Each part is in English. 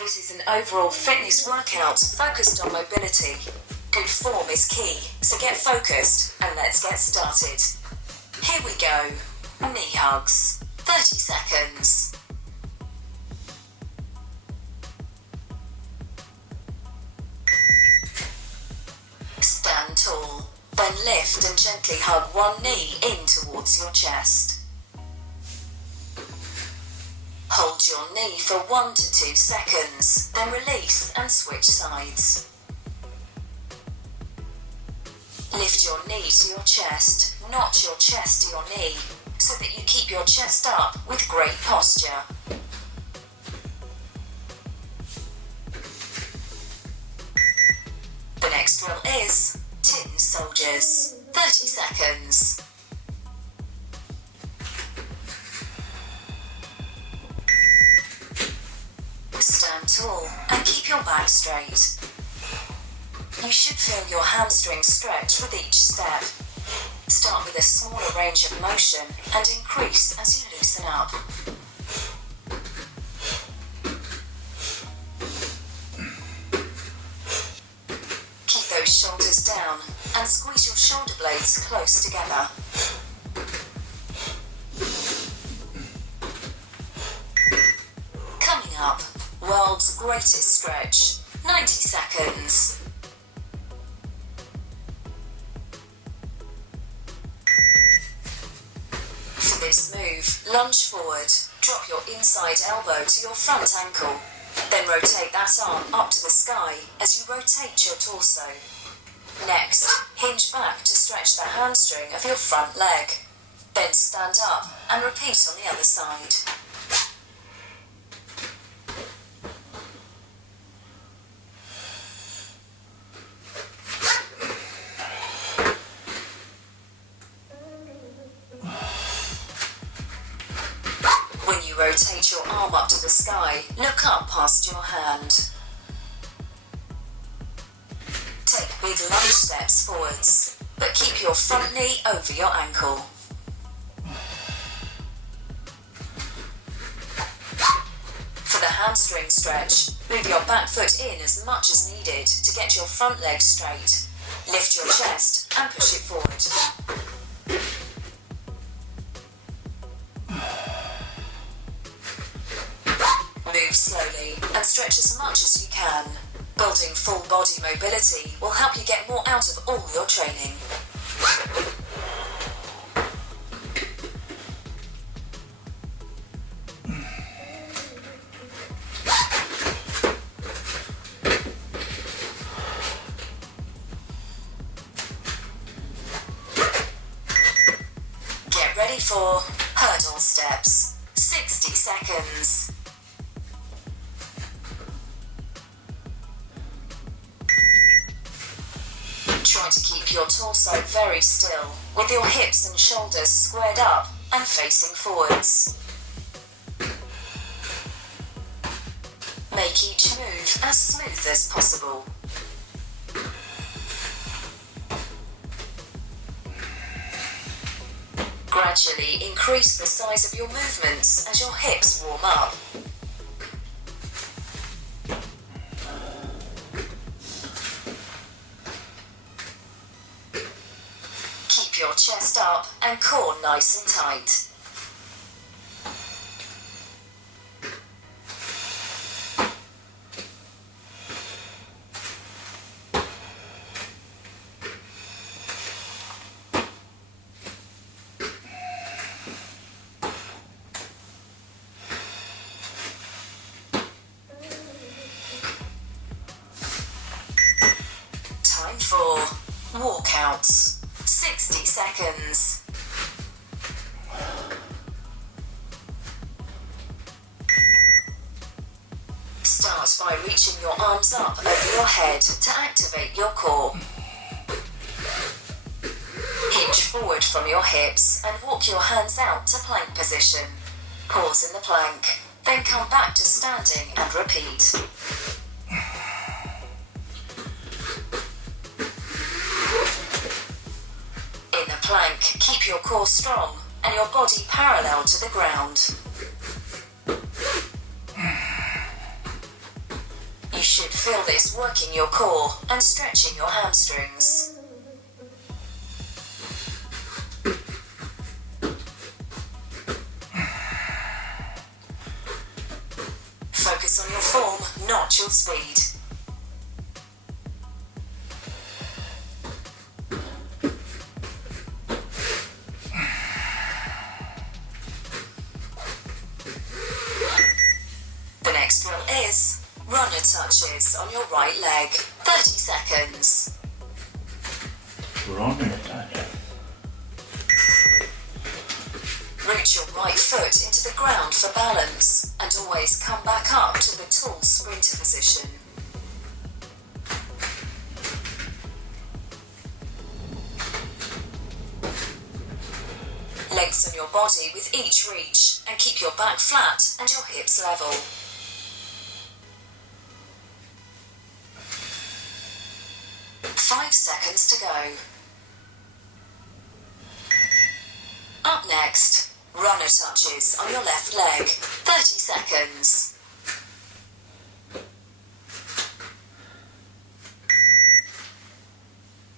This is an overall fitness workout focused on mobility. Good form is key, so get focused and let's get started. Here we go. Knee hugs. 30 seconds. Stand tall. Then lift and gently hug one knee in towards your chest. Hold your knee for 1 to 2 seconds, then release and switch sides. Lift your knee to your chest, not your chest to your knee, so that you keep your chest up with great posture. The next drill is Tin Soldiers. 30 seconds. Stand tall and keep your back straight. You should feel your hamstrings stretch with each step. Start with a smaller range of motion and increase as you loosen up. Keep those shoulders down and squeeze your shoulder blades close together. Coming up, world's greatest stretch, 90 seconds. For this move, lunge forward, drop your inside elbow to your front ankle, then rotate that arm up to the sky as you rotate your torso. Next, hinge back to stretch the hamstring of your front leg. Then stand up and repeat on the other side. When you rotate your arm up to the sky, look up past your hand. Take big lunge steps forwards, but keep your front knee over your ankle. For the hamstring stretch, move your back foot in as much as needed to get your front leg straight. Lift your chest and push it forward. Move slowly and stretch as much as you can. Building full body mobility will help you get more out of all your training. Get ready for hurdle steps. 60 seconds. Try to keep your torso very still, with your hips and shoulders squared up and facing forwards. Make each move as smooth as possible. Gradually increase the size of your movements as your hips warm up. Keep your chest up and core nice and tight. Time for walkouts. 60 seconds. Start by reaching your arms up over your head to activate your core. Hinge forward from your hips and walk your hands out to plank position. Pause in the plank, then come back to standing and repeat. In the plank, keep your core strong and your body parallel to the ground. Feel this working your core and stretching your hamstrings. Focus on your form, not your speed. The next drill is runner touches on your right leg. 30 seconds. Runner touch. Root your right foot into the ground for balance and always come back up to the tall sprinter position. Lengthen your body with each reach and keep your back flat and your hips level. Five seconds to go. Up next, runner touches on your left leg. 30 seconds.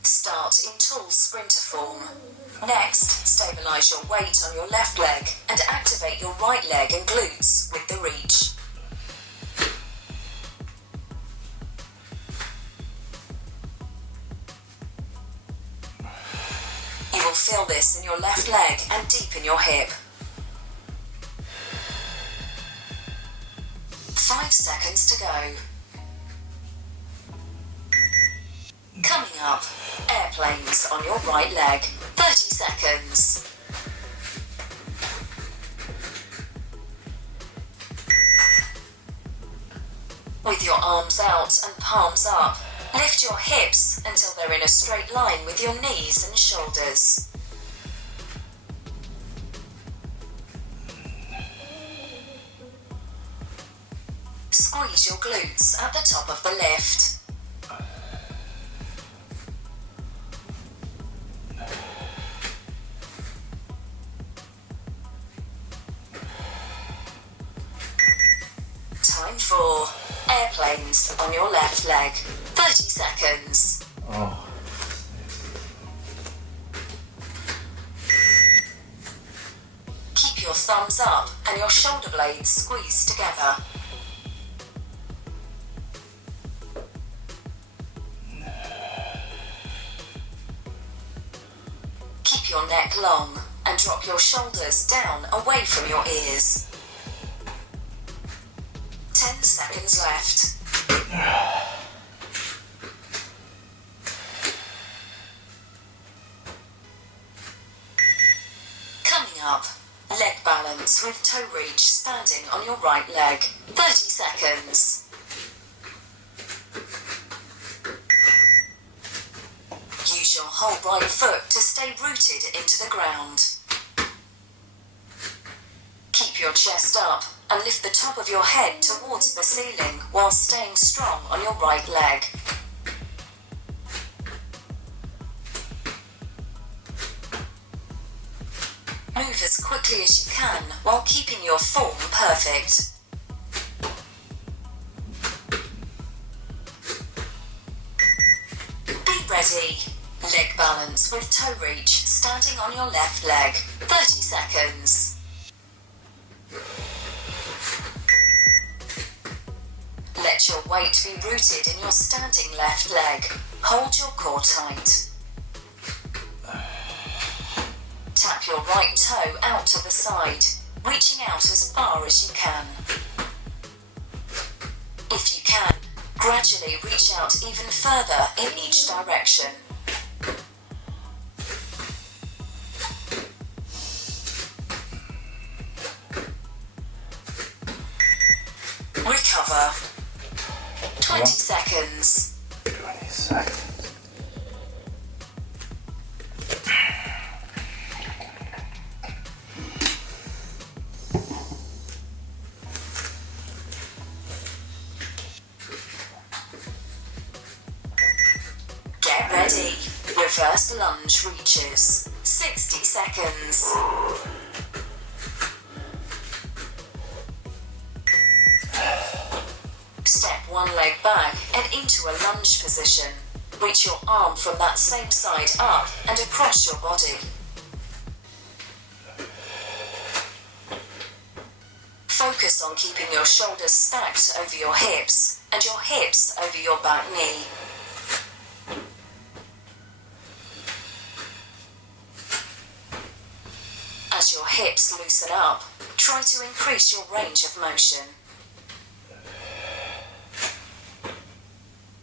Start in tall sprinter form. Next, stabilize your weight on your left leg and activate your right leg and glutes with the reach. You will feel this in your left leg and deep in your hip. 5 seconds to go. Coming up, airplanes on your right leg. 30 seconds. With your arms out and palms up, lift your hips until they're in a straight line with your knees and shoulders. Squeeze your glutes at the top of the lift. Time for airplanes on your left leg. 30 seconds. Oh. Keep your thumbs up and your shoulder blades squeezed together. Keep your neck long and drop your shoulders down away from your ears. 10 seconds left. Coming up, leg balance with toe reach standing on your right leg. 30 seconds. Use your whole right foot to stay rooted into the ground. Keep your chest up and lift the top of your head towards the ceiling while staying strong on your right leg. Move as quickly as you can while keeping your form perfect. Be ready. Leg balance with toe reach standing on your left leg. 30 seconds. Let your weight be rooted in your standing left leg. Hold your core tight. Tap your right toe out to the side, reaching out as far as you can. If you can, gradually reach out even further in each direction. Recover. 20 seconds. 20 seconds. Get ready. Reverse lunge reaches. 60 seconds. Step one leg back and into a lunge position. Reach your arm from that same side up and across your body. Focus on keeping your shoulders stacked over your hips and your hips over your back knee. As your hips loosen up, try to increase your range of motion.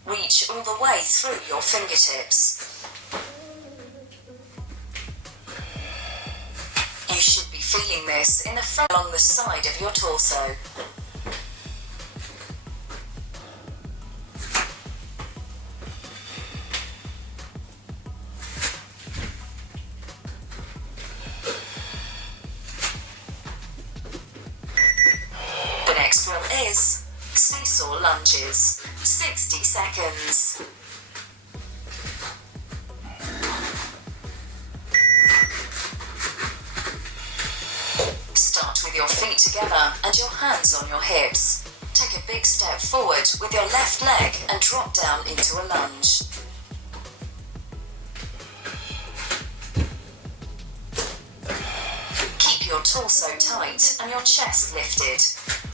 Reach all the way through your fingertips. You should be feeling this in the front along the side of your torso. The next drill is Seesaw lunges. 60 seconds. Start with your feet together and your hands on your hips. Take a big step forward with your left leg and drop down into a lunge. Keep your torso tight and your chest lifted.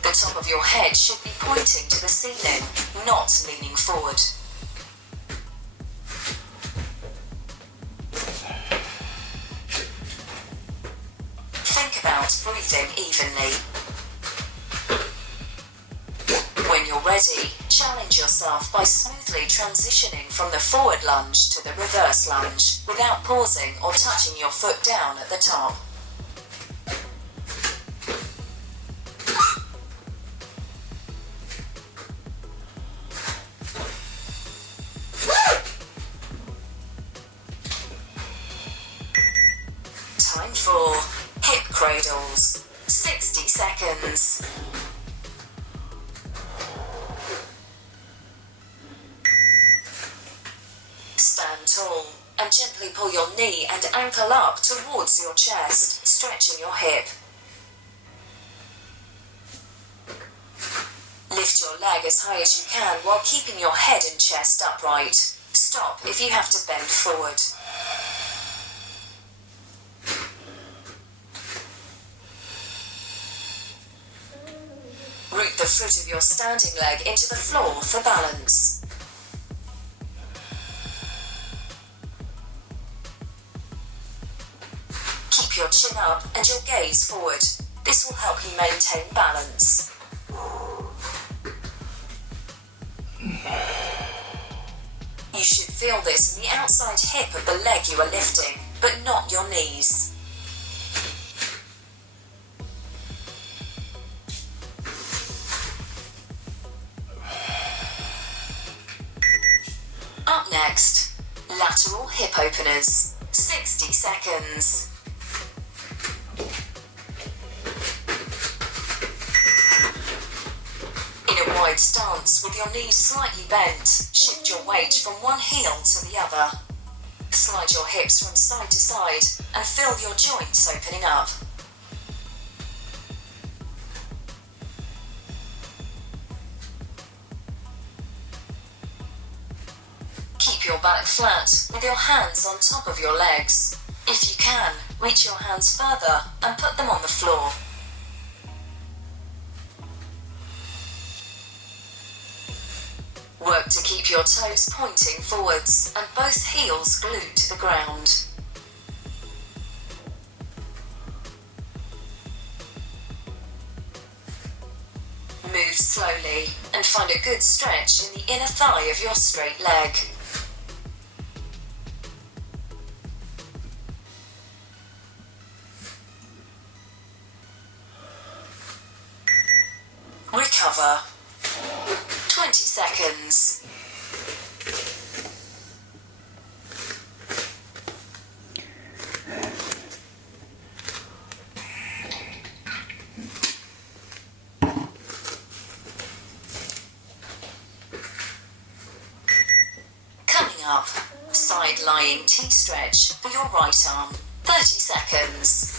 The top of your head should be pointing to the ceiling, not leaning forward. Think about breathing evenly. When you're ready, challenge yourself by smoothly transitioning from the forward lunge to the reverse lunge without pausing or touching your foot down at the top. Time for hip cradles. 60 seconds. Stand tall and gently pull your knee and ankle up towards your chest, stretching your hip. Lift your leg as high as you can while keeping your head and chest upright. Stop if you have to bend forward. Root the foot of your standing leg into the floor for balance. Keep your chin up and your gaze forward. This will help you maintain balance. You should feel this in the outside hip of the leg you are lifting, but not your knees. Up next, lateral hip openers. 60 seconds. In a wide stance with your knees slightly bent, shift your weight from one heel to the other. Slide your hips from side to side and feel your joints opening up. Keep your back flat with your hands on top of your legs. If you can, reach your hands further and put them on the floor. Work to keep your toes pointing forwards and both heels glued to the ground. Move slowly and find a good stretch in the inner thigh of your straight leg. Recover. 20 seconds. Coming up, side lying T-stretch for your right arm. 30 seconds.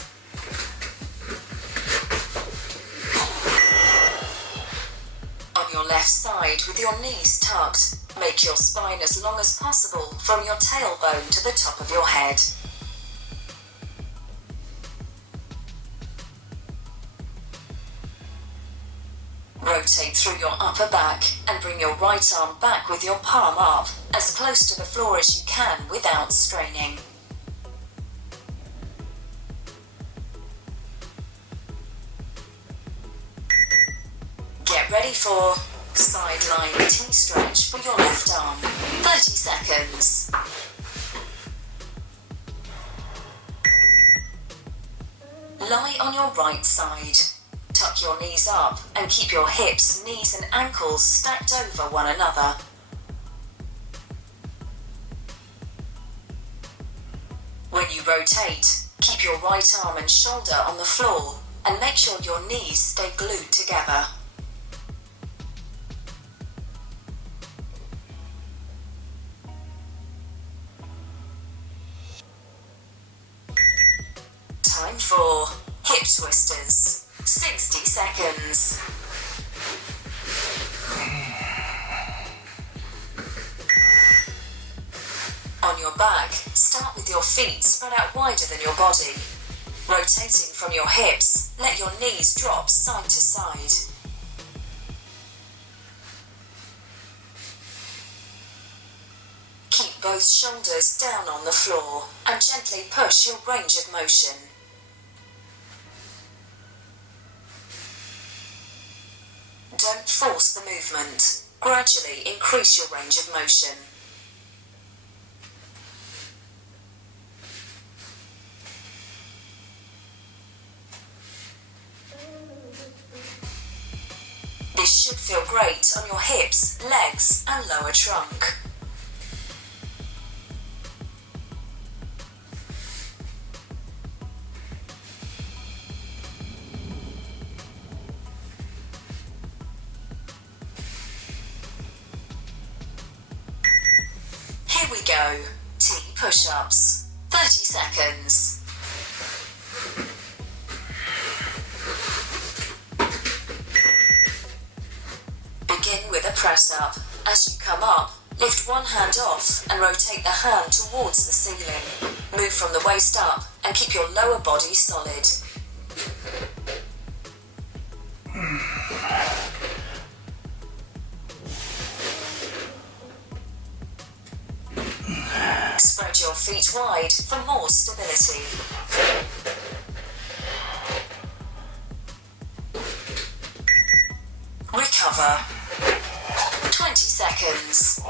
On your left left side with your knees tucked. Make your spine as long as possible from your tailbone to the top of your head. Rotate through your upper back and bring your right arm back with your palm up, as close to the floor as you can without straining. Get ready for sideline T-stretch for your left arm. 30 seconds. Lie on your right side. Tuck your knees up and keep your hips, knees and ankles stacked over one another. When you rotate, keep your right arm and shoulder on the floor and make sure your knees stay glued together. Time for hip twisters. 60 seconds. On your back, start with your feet spread out wider than your body. Rotating from your hips, let your knees drop side to side. Keep both shoulders down on the floor and gently push your range of motion. Don't force the movement. Gradually increase your range of motion. This should feel great on your hips, legs, and lower trunk. Here we go. T push-ups. 30 seconds. Begin with a press-up. As you come up, lift one hand off and rotate the hand towards the ceiling. Move from the waist up and keep your lower body solid. Spread your feet wide for more stability. Recover. 20 seconds.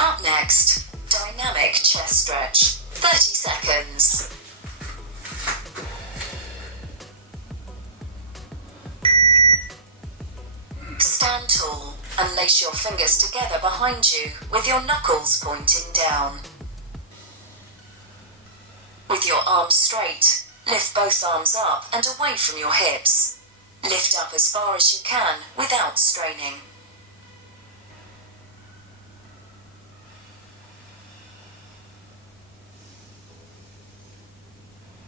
Up next, dynamic chest stretch. 30 seconds. Stand tall and lace your fingers together behind you with your knuckles pointing down. With your arms straight, lift both arms up and away from your hips. Lift up as far as you can without straining.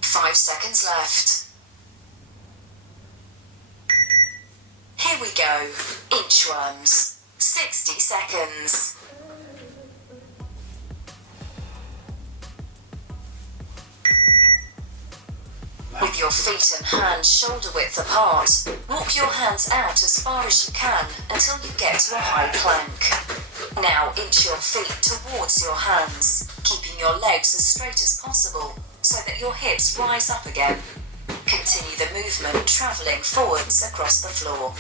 Five seconds left. Here we go. Inchworms. 60 seconds. With your feet and hands shoulder width apart, walk your hands out as far as you can until you get to a high plank. Now inch your feet towards your hands, keeping your legs as straight as possible so that your hips rise up again. Continue the movement travelling forwards across the floor.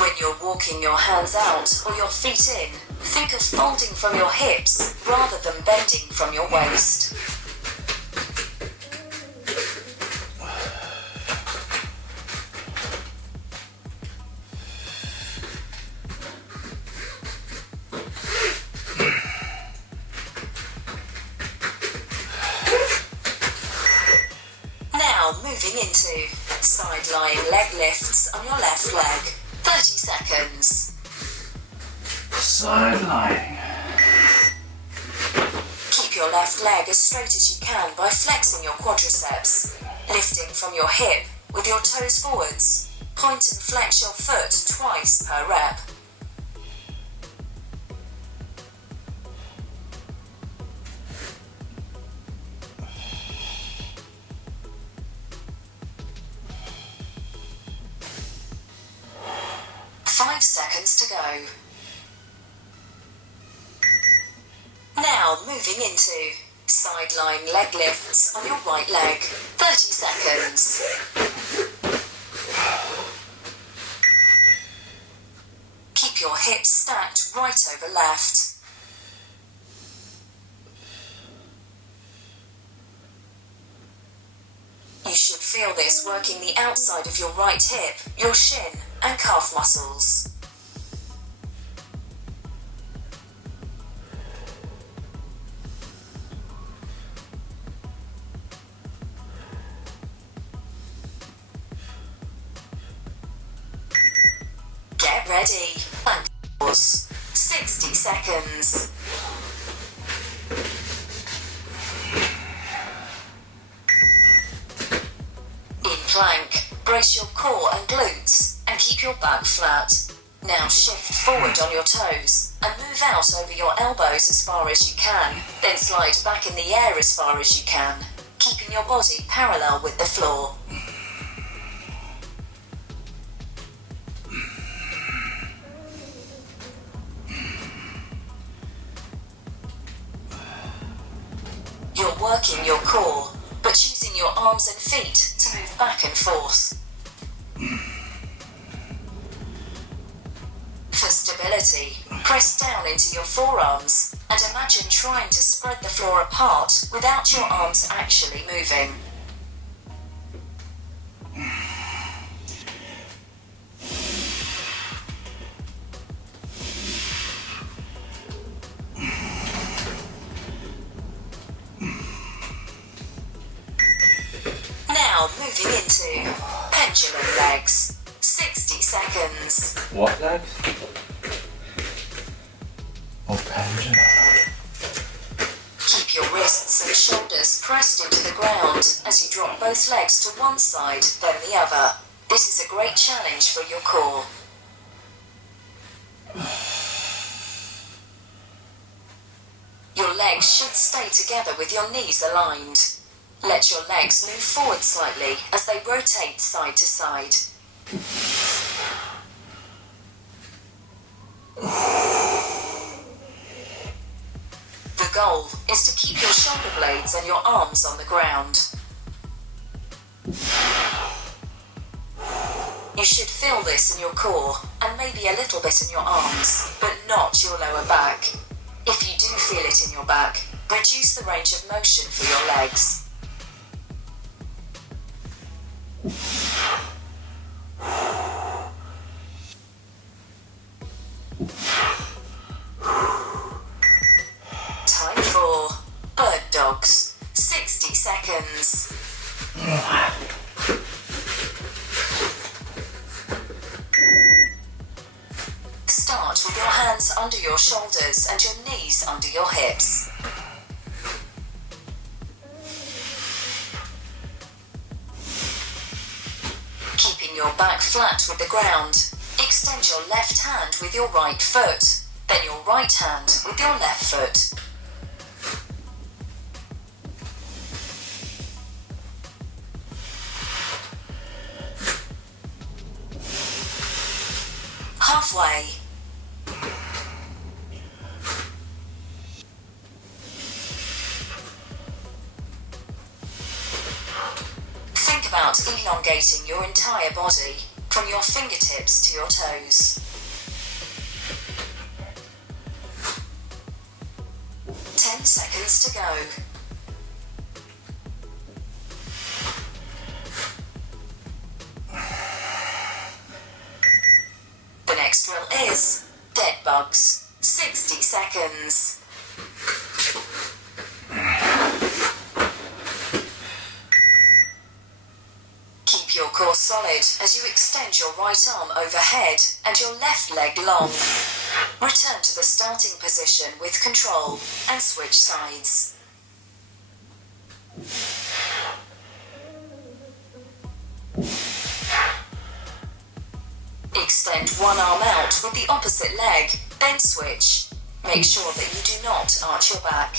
When you're walking your hands out or your feet in, think of folding from your hips rather than bending from your waist. Side-lying leg lifts on your left leg. 30 seconds. Side-lying. Keep your left leg as straight as you can by flexing your quadriceps, lifting from your hip with your toes forwards. Point and flex your foot twice per rep. Five seconds to go. Now moving into side-lying leg lifts on your right leg. 30 seconds. Keep your hips stacked right over left. You should feel this working the outside of your right hip, your shin and calf muscles. Get ready and pause. 60 seconds. In plank, brace your core and glutes and keep your back flat. Now shift forward on your toes and move out over your elbows as far as you can, then slide back in the air as far as you can, keeping your body parallel with the floor. You're working your core, but using your arms and feet to move back and forth. For stability, press down into your forearms and imagine trying to spread the floor apart without your arms actually moving. Now moving into pendulum legs. 60 seconds. What legs? Oh, pendulum. Keep your wrists and shoulders pressed into the ground as you drop both legs to one side, then the other. This is a great challenge for your core. Your legs should stay together with your knees aligned. Let your legs move forward slightly as they rotate side to side. The goal is to keep your shoulder blades and your arms on the ground. You should feel this in your core and maybe a little bit in your arms, but not your lower back. If you do feel it in your back, reduce the range of motion for your legs. Time for bird dogs. 60 seconds. Start with your hands under your shoulders and your knees under your hips. Keeping your back flat with the ground, extend your left hand with your right foot, then your right hand with your left foot. Halfway. Think about elongating your entire body, from your fingertips to your toes. 10 seconds to go. The next drill is dead bugs. 60 seconds. Keep your core solid as you extend your right arm overhead and your left leg long. Return to the starting position with control and switch sides. Extend one arm out with the opposite leg, then switch. Make sure that you do not arch your back.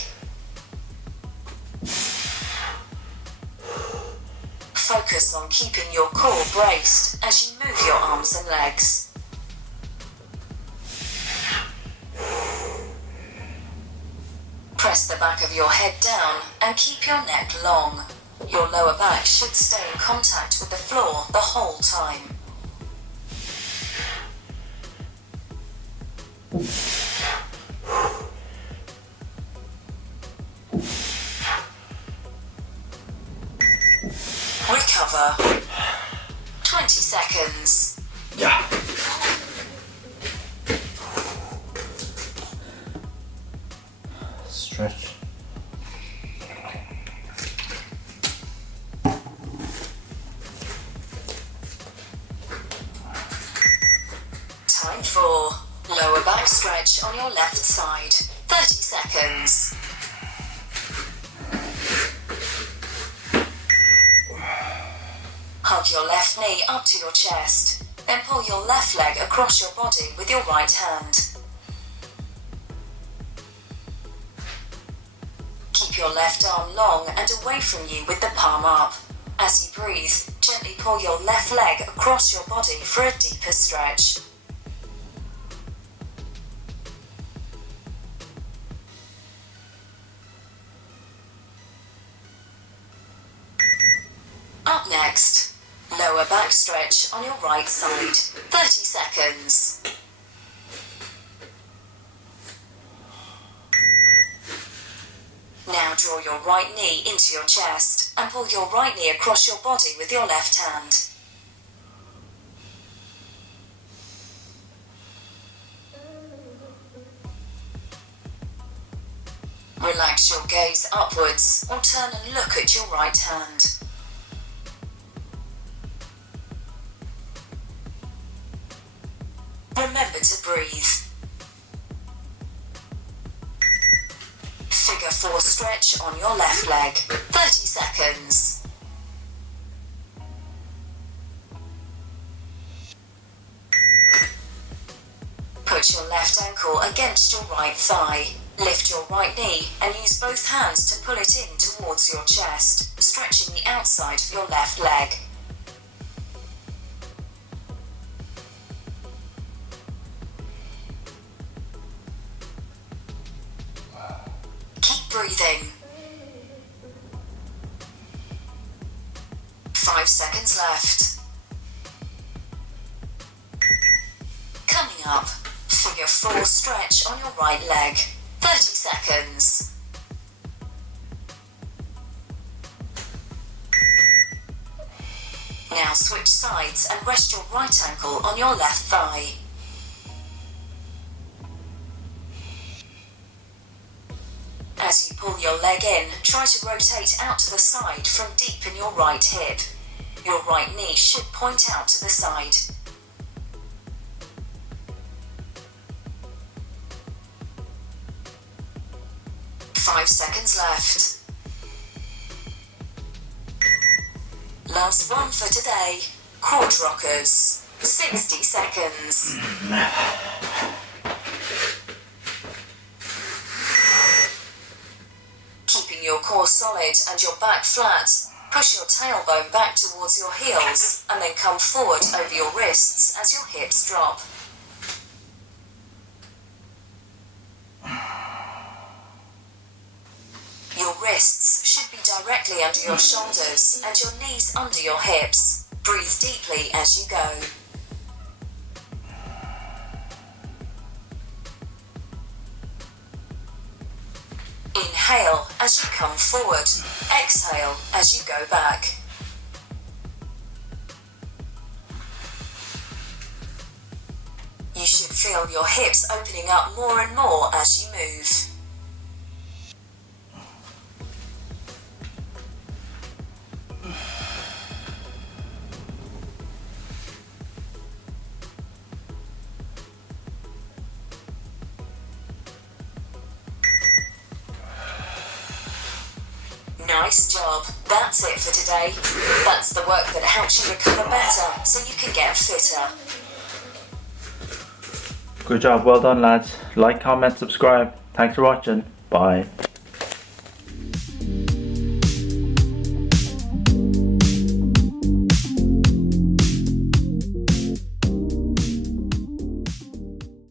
Focus on keeping your core braced as you move your arms and legs. Press the back of your head down and keep your neck long. Your lower back should stay in contact with the floor the whole time. Recover. 20 seconds. Yeah. Stretch. Time for lower back stretch on your left side. 30 seconds. Hug your left knee up to your chest, then pull your left leg across your body with your right hand. Keep your left arm long and away from you with the palm up. As you breathe, gently pull your left leg across your body for a deeper stretch. Up next, lower back stretch on your right side. 30 seconds. Now draw your right knee into your chest and pull your right knee across your body with your left hand. Relax your gaze upwards or turn and look at your right hand. Remember to breathe. Figure 4 stretch on your left leg. 30 seconds. Put your left ankle against your right thigh. Lift your right knee and use both hands to pull it in towards your chest, stretching the outside of your left leg. Keep breathing. 5 seconds left. Coming up, figure 4 stretch on your right leg. 30 seconds. Now switch sides and rest your right ankle on your left thigh. As you pull your leg in, try to rotate out to the side from deep in your right hip. Your right knee should point out to the side. Five seconds left. Last one for today. Quad rockers. 60 seconds. Keeping your core solid and your back flat, push your tailbone back towards your heels and then come forward over your wrists as your hips drop. Your wrists should be directly under your shoulders and your knees under your hips. Breathe deeply as you go. Inhale as you come forward. Exhale as you go back. You should feel your hips opening up more and more as you move. Nice job. That's it for today. That's the work that helps you recover better so you can get fitter. Good job, well done lads. Like, comment, subscribe. Thanks for watching. Bye.